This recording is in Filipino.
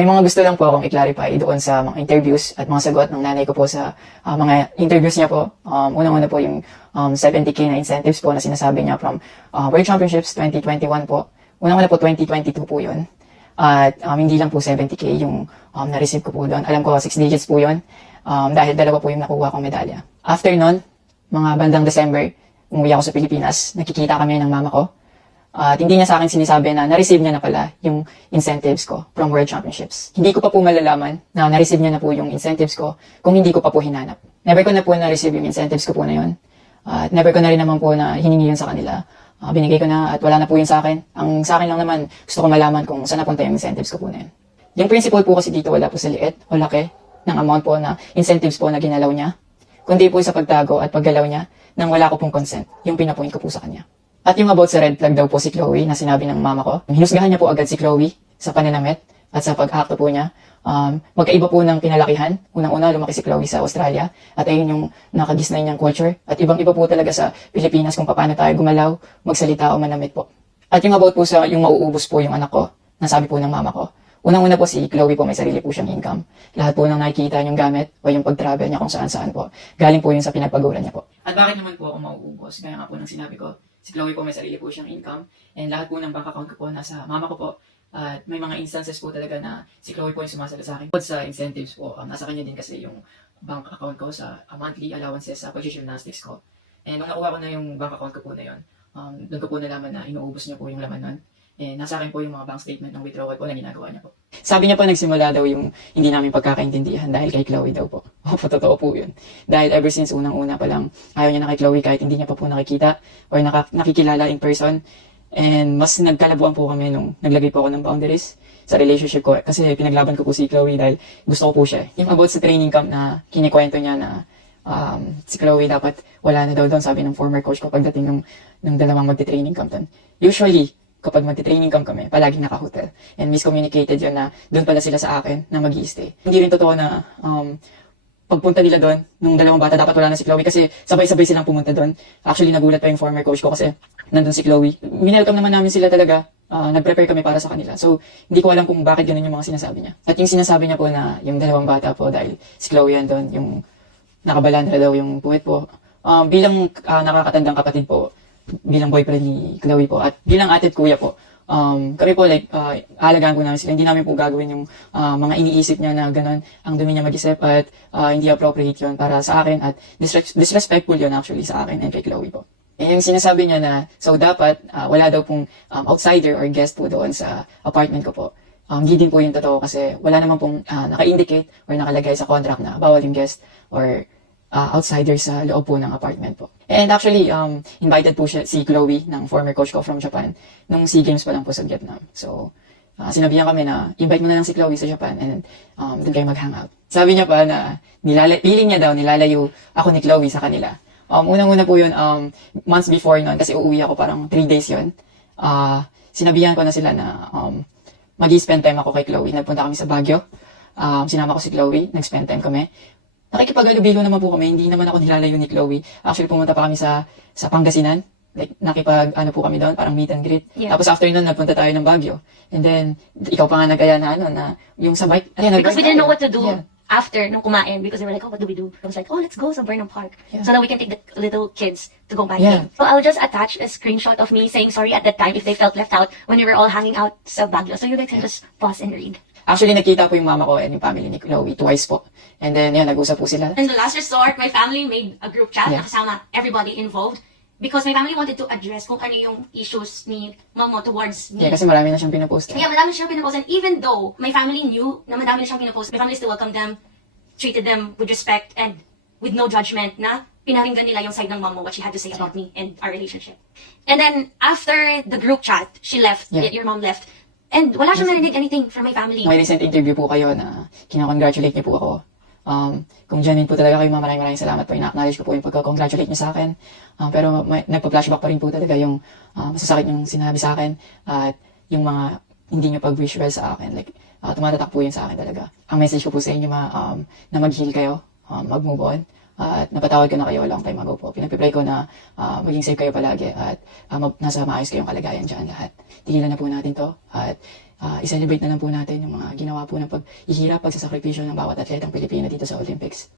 May mga gusto lang po akong i-clarify doon sa mga interviews at mga sagot ng nanay ko po sa mga interviews niya po. Unang-una po yung 70K na incentives po na sinasabi niya from World Championships 2021 po. Unang-una po 2022 po yun. At hindi lang po 70K yung na-receive ko po doon. Alam ko 6 digits po yun dahil dalawa po yung nakuha kong medalya. After nun, mga bandang December, umuwi ako sa Pilipinas. Nakikita kami ng mama ko. At hindi niya sa akin sinisabi na na-receive niya na pala yung incentives ko from World Championships. Hindi ko pa po malalaman na na-receive niya na po yung incentives ko kung hindi ko pa po hinanap. Never ko na po na-receive yung incentives ko po na yun. At never ko na rin naman po na hiningi yun sa kanila. Binigay ko na at wala na po yun sa akin. Ang sa akin lang naman, gusto ko malaman kung saan napunta yung incentives ko po na yun. Yung principle po kasi dito wala po sa liit o laki ng amount po na incentives po na ginalaw niya. Kundi po sa pagtago at paggalaw niya nang wala ko pong consent, yung pinapoint ko po sa kanya. At yung about sa red flag daw po si Chloe na sinabi ng mama ko, hinusgahan niya po agad si Chloe sa pananamit at sa pag-acto po niya. Magkaiba po ng pinalakihan. Unang-una, lumaki si Chloe sa Australia at ayun yung nakagisnay niyang culture. At ibang-iba po talaga sa Pilipinas kung paano tayo gumalaw, magsalita o manamit po. At yung about po sa yung mauubos po yung anak ko, nasabi po ng mama ko. Unang-una po si Chloe po may sarili po siyang income. Lahat po ng nakikita niyong gamit o yung pag-travel niya kung saan-saan po. Galing po yun sa pinagpaguran niya po. At bakit naman po ako mauubos? Gaya nga po ng sinabi ko, si Chloe po may sarili po siyang income and lahat po ng bank account ko po nasa mama ko po. At may mga instances po talaga na si Chloe po yung sumasagot sa akin. Sa incentives po, nasa kanya din kasi yung bank account ko sa monthly allowances sa pag-gymnastics ko. And nung nakuha ko na yung bank account ko po na yun, doon ko po nalaman na inuubos niya po yung laman nun. Eh, nasa akin po yung mga bank statement ng withdrawal po na ginagawa niya po. Sabi niya po nagsimula daw yung hindi namin pagkakaintindihan dahil kay Chloe daw po. Totoo po yun. Dahil ever since unang-una pa lang, ayaw niya na kay Chloe kahit hindi niya pa po nakikita or nakikilala in person. And mas nagkalabuan po kami nung naglagay po ako ng boundaries sa relationship ko. Kasi pinaglaban ko po si Chloe dahil gusto ko po siya. Yung about sa training camp na kinikwento niya na si Chloe dapat wala na daw doon, sabi ng former coach ko pagdating ng dalawang magti-training camp doon. Usually, kapag magti-training camp kami, palaging naka-hotel. And miscommunicated yun na doon pala sila sa akin na mag-i-stay. Hindi rin totoo na pagpunta nila doon, nung dalawang bata, dapat wala na si Chloe kasi sabay-sabay silang pumunta doon. Actually, nagulat pa yung former coach ko kasi nandun si Chloe. Winelcome naman namin sila talaga. Nag-prepare kami para sa kanila. So, hindi ko alam kung bakit ganun yung mga sinasabi niya. At yung sinasabi niya po na yung dalawang bata po dahil si Chloe yan doon, yung nakabalandra daw yung puwet po. Bilang nakakatandang kapatid po, bilang boyfriend ni Chloe po at bilang ate at kuya po, kami po alagaan po namin sila. Hindi namin po gagawin yung mga iniisip niya na gano'n ang dumi niya mag-isip at hindi appropriate yun para sa akin at disrespectful yun actually sa akin and kay Chloe po. Eh, yung sinasabi niya na so dapat wala daw pong outsider or guest po doon sa apartment ko po. Hindi din po yung totoo kasi wala naman pong naka-indicate or nakalagay sa contract na bawal yung guest or outsider sa loob po ng apartment po. And actually, invited po si Chloe ng former coach ko from Japan nung SEA Games pa lang po sa Vietnam. So, sinabihan kami na invite mo na lang si Chloe sa Japan and doon kayo mag-hangout. Sabi niya pa na feeling niya daw nilalayo ako ni Chloe sa kanila. Unang-una po yun, months before nun, kasi uuwi ako parang 3 days yun. Sinabihan ko na sila na mag-i-spend time ako kay Chloe. Nagpunta kami sa Baguio. Sinama ko si Chloe, nag-spend time kami. Nakikipag-alubilo naman po kami, hindi naman ako nilalayo ni Chloe. Actually, pumunta pa kami sa Pangasinan. Like, po kami doon, parang meet and greet. Yeah. Tapos after nun, nagpunta tayo ng Baguio. And then, ikaw pa nga nag-aya na yung sa bike. Because we didn't know what to do after nung kumain because they were like, oh, what do we do? I was like, oh, let's go sa Burnham Park so that we can take the little kids to go biking. So I'll just attach a screenshot of me saying sorry at that time if they felt left out when we were all hanging out sa Baguio. So you guys can just pause and read. Actually, nakita po yung mama ko and yung family ni Chloe twice po. And then, yun, nag-usap po sila. In the last resort, my family made a group chat na kasama everybody involved because my family wanted to address kung ano yung issues ni mama towards me. Yeah, kasi marami na siyang pinapost. Yeah, marami siyang pinapost. And even though my family knew na madami na siyang pinapost, my family still welcomed them, treated them with respect and with no judgment na pinaringgan nila yung side ng mama, what she had to say about me and our relationship. And then, after the group chat, she left, your mom left, and wala siyang narinig anything from my family. May recent interview po kayo na kinakongratulate niyo po ako. Kung genuine po talaga kayo, maraming salamat po. Ina-acknowledge ko po yung pagka-congratulate niyo sa akin. Pero nagpa-flashback pa rin po talaga yung masasakit yung sinabi sa akin at yung mga hindi niyo pag-wish well sa akin. Like, tumatatak po yun sa akin talaga. Ang message ko po sa inyo na mag-heal kayo, mag-move on. At napatawad ko na kayo long time ago po. Pinagpipray ko na maging safe kayo palagi at nasa maayos kayong kalagayan dyan lahat. Tigilan na po natin to at i-celebrate na lang po natin yung mga ginawa po ng paghihirap, pagsasakripisyo ng bawat atletang Pilipino dito sa Olympics.